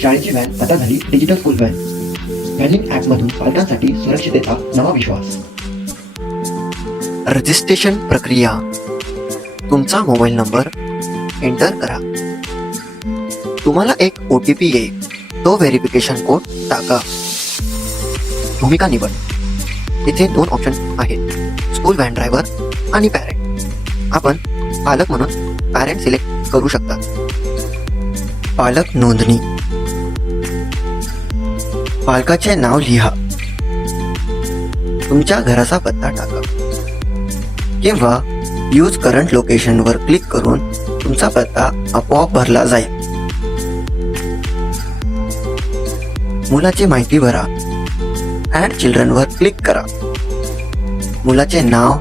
शाळेची व्हॅन आता झाली डिजिटल स्कूल व्हॅन. व्हॅनिंग ॲपमधून पालकांसाठी सुरक्षिततेचा नवा विश्वास. रजिस्ट्रेशन प्रक्रिया. तुमचा मोबाईल नंबर एंटर करा. तुम्हाला एक ओ टी पी येईल. तो व्हेरिफिकेशन कोड टाका. भूमिका निवड. इथे दोन ऑप्शन आहेत. स्कूल व्हॅन ड्रायव्हर आणि पॅरेंट आपण पालक म्हणून पॅरेंट सिलेक्ट करू शकता. पालक नोंदणी. पालकाचे नाव लिहा. तुमच्या घराचा पत्ता टाका. किंवा यूज करंट लोकेशनवर क्लिक करून तुमचा पत्ता आपोआप भरला जाईल. मुलाची माहिती भरा ॲड चिल्ड्रनवर क्लिक करा. मुलाचे नाव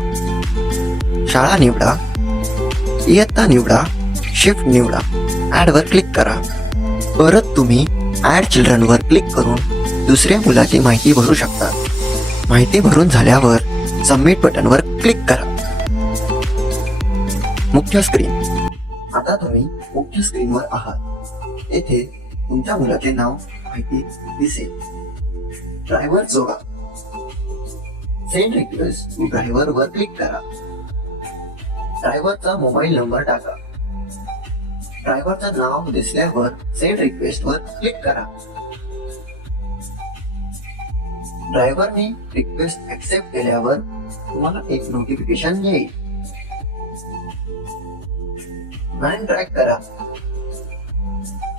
शाळा निवडा इयत्ता निवडा शिफ्ट निवडा ॲडवर क्लिक करा. परत तुम्ही ॲड चिल्ड्रनवर क्लिक करून दुसऱ्या मुलाची माहिती भरू शकता. माहिती भरून झाल्यावर सबमिट बटनवर क्लिक करा. मुख्य स्क्रीन आता तुम्ही मुख्य स्क्रीनवर आहात. येथे तुमच्या मुलाचे नाव माहिती दिसेल. ड्रायव्हर जोडा. सेंड रिक्वेस्ट टू ड्रायव्हर वर क्लिक करा. ड्रायव्हरचा मोबाईल नंबर टाका. ड्रायव्हरचं नाव दिसल्यावर सेंड रिक्वेस्ट वर क्लिक करा. ड्रायव्हरने रिक्वेस्ट ऍक्सेप्ट केल्यावर तुम्हाला एक नोटिफिकेशन येईल. व्हॅन ट्रॅक करा.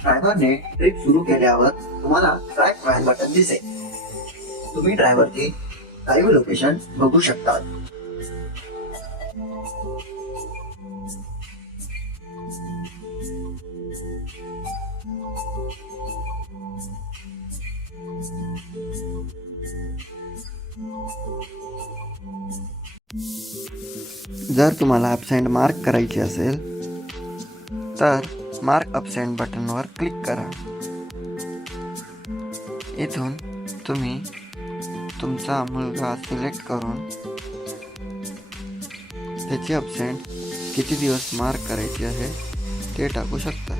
ड्रायव्हरने ट्रिप सुरू केल्यावर तुम्हाला ट्रॅक व्हॅन बटन दिसेल. तुम्ही ड्रायव्हरचे लाईव्ह लोकेशन बघू शकता जर तुम्हाला ॲबसेंट मार्क करायची असेल तर मार्क अपसेंट बटनवर क्लिक करा. इथून तुम्ही तुमचा मुलगा सिलेक्ट करून त्याची अपसेंट किती दिवस मार्क करायची आहे ते टाकू शकता.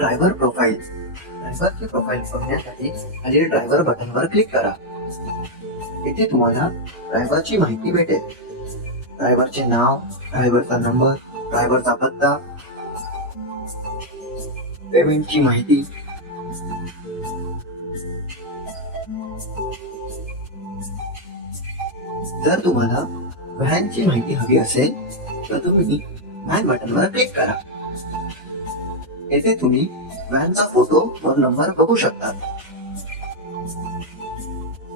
ड्रायव्हर प्रोफाईल ड्रायव्हरचे प्रोफाईल बघण्यासाठी खाली ड्रायव्हर बटनवर क्लिक करा. इथे तुम्हाला ड्रायव्हरची माहिती भेटेल. ड्रायव्हरचे नाव ड्रायव्हरचा नंबर ड्रायव्हरचा पत्ता पेमेंटची माहिती. जर तुम्हाला व्हॅनची माहिती हवी असेल तर तुम्ही व्हॅन बटनवर क्लिक करा. येथे तुम्ही व्हॅनचा फोटो व नंबर बघू शकता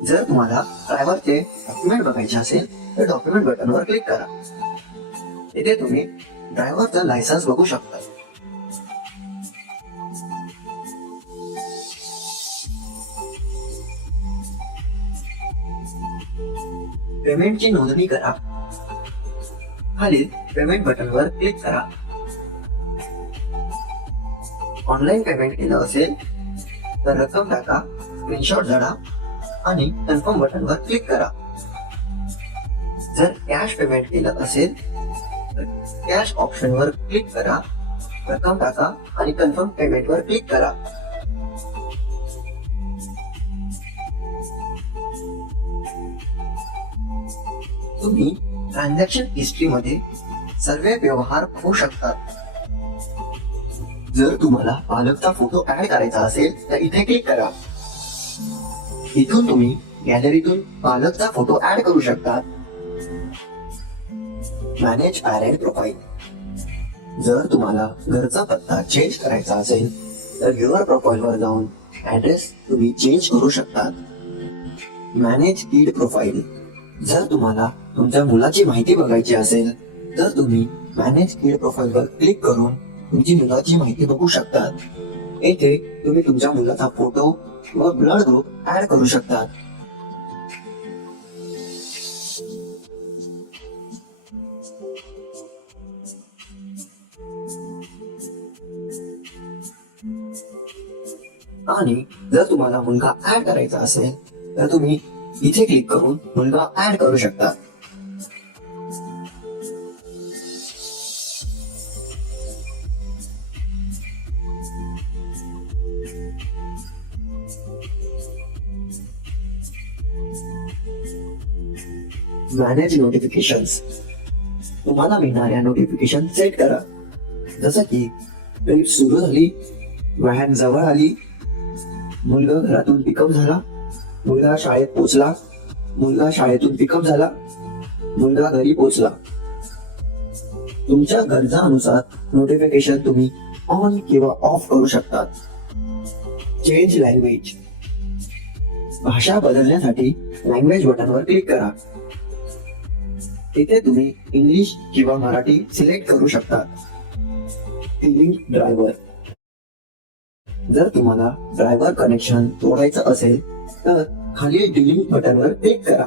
जर तुम्हाला ड्रायव्हरचे डॉक्युमेंट बघायचे असेल तर डॉक्युमेंट बटनवर क्लिक करा. येथे तुम्ही ड्रायव्हरचा लायसन्स बघू शकता. पेमेंटची नोंदणी करा. खाली पेमेंट बटनवर क्लिक करा. ऑनलाईन पेमेंट केलं असेल तर रक्कम टाका स्क्रीनशॉट झाडा आणि कन्फर्म बटनवर क्लिक करा. जर कॅश पेमेंट केलं असेल तर कॅश ऑप्शनवर क्लिक करा रक्कम टाका आणि कन्फर्म पेमेंटवर क्लिक करा. तुम्ही ट्रान्झॅक्शन हिस्ट्रीमध्ये सर्व व्यवहार पाहू शकतात जर तुम्हाला पालकचा फोटो ऍड करायचा असेल तर इथे क्लिक करा. इथून तुम्ही गॅलरीतून पालकचा फोटो ऍड करू शकता. मॅनेज पॅरेंट प्रोफाईल जर तुम्हाला घरचा पत्ता चेंज करायचा असेल तर युअर प्रोफाईल वर जाऊन ऍड्रेस तुम्ही चेंज करू शकता. मॅनेज किड प्रोफाईल जर तुम्हाला तुमच्या मुलाची माहिती बघायची असेल तर तुम्ही मॅनेज किड प्रोफाईल वर क्लिक करून तुमची मुलाची माहिती बघू शकतात. येथे तुम्ही तुमच्या मुलाचा फोटो व ब्लड ग्रुप ऍड करू शकतात. आणि जर तुम्हाला मुलगा ऍड करायचा असेल तर तुम्ही इथे क्लिक करून मुलगा ऍड करू शकता. मॅनेज नोटिफिकेशन तुम्हाला मिळणाऱ्या नोटिफिकेशन सेट करा. जसं की ट्रिप सुरू झाली व्हॅन जवळ आली मुलगा घरातून पिकअप झाला मुलगा शाळेत पोचला मुलगा शाळेतून पिकअप झाला मुलगा घरी पोचला तुमच्या गरजानुसार नोटिफिकेशन तुम्ही ऑन किंवा ऑफ करू शकतात. चेंज लँग्वेज भाषा बदलण्यासाठी लँग्वेज बटनवर क्लिक करा. तिथे तुम्ही इंग्लिश किंवा मराठी सिलेक्ट करू शकता. ड्रायव्हर जर तुम्हाला ड्रायव्हर कनेक्शन तोडायचं असेल तर खाली डिलिंग बटनवर क्लिक करा.